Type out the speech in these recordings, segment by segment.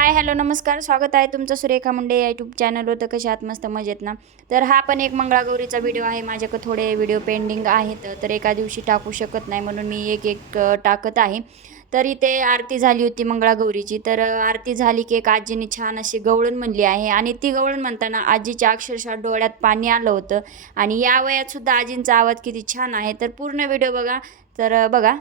Hi hello नमस्कार, स्वागत आहे तुमचं सुरेखा मुंडे यूट्यूब चॅनलवर. तर कशा आहात? मस्त मजेत ना. तर हा पण एक मंगळागौरीचा व्हिडिओ आहे. माझ्याकडे थोडे व्हिडिओ पेंडिंग आहेत, तर एका दिवशी टाकू शकत नाही म्हणून मी एक एक टाकत आहे. तर इथे आरती झाली होती मंगळागौरीची. तर आरती झाली की एक आजीने छान अशी गवळण म्हणली आहे आणि ती गवळण म्हणताना आजीच्या अक्षरशः डोळ्यात पाणी आलं होतं. आणि या वयात सुद्धा आजींचा आवाज किती छान आहे. तर पूर्ण व्हिडिओ बघा. तर बघा.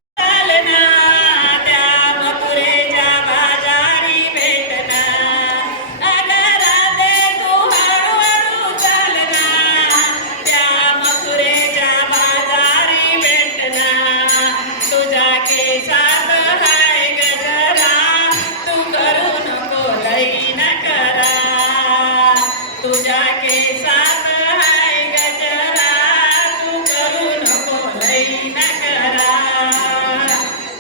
तुझ्या केसात हाय गजरा, तू करू नको लई न करा.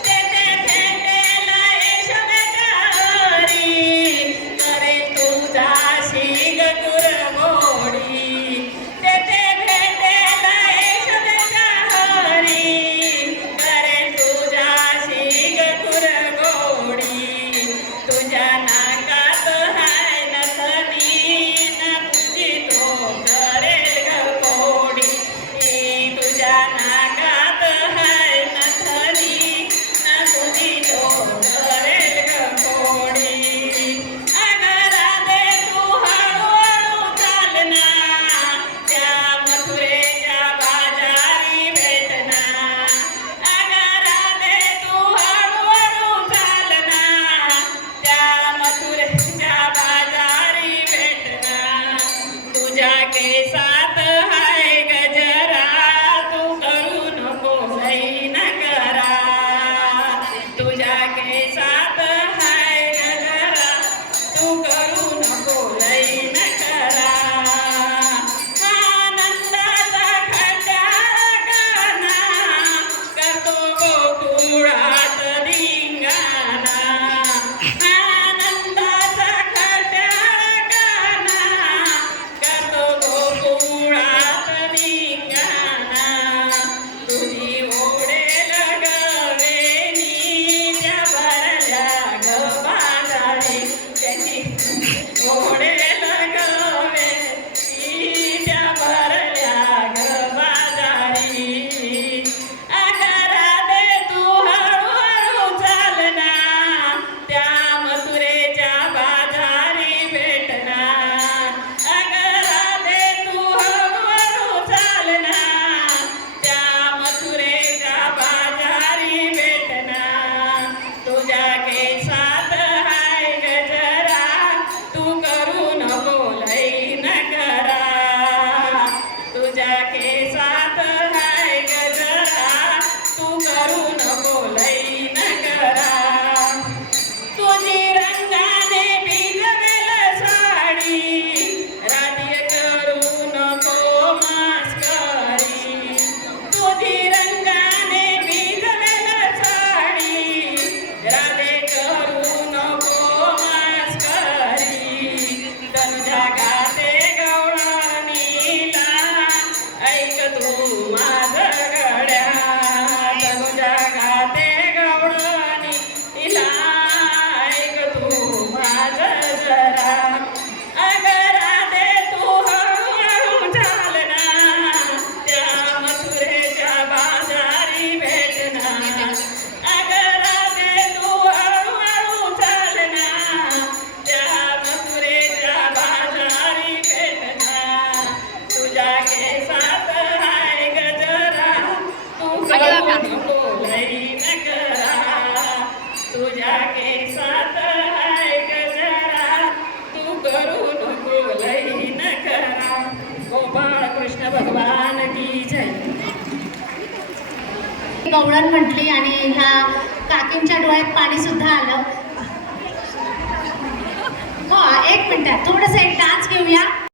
तेथे भेटेल यशोदेच्या हरी, करे तुझा शिग कुरघोडी. तेथे भेटेल यशोदेच्या हरी, करे तुझा शिग कुरघोडी. तुझ्या नाकात हाय नथनी, केसात हाय गजरा, तू करू नको लई न करा. तुझ्या केसात हाय गजरा, तू करू नको लई न करा. आनंदाचा खट्याळ गाणा करतो गोकुळात धिंगाणा. तुझ्या केसात हाय गजरा, तू करू नको लई न करा. गोपाळ कृष्ण भगवान की जय. गवळण म्हटली आणि ह्या काकींच्या डोळ्यात पाणी सुद्धा आलं. हो, एक मिनिट थोडंसं एक डान्स घेऊया.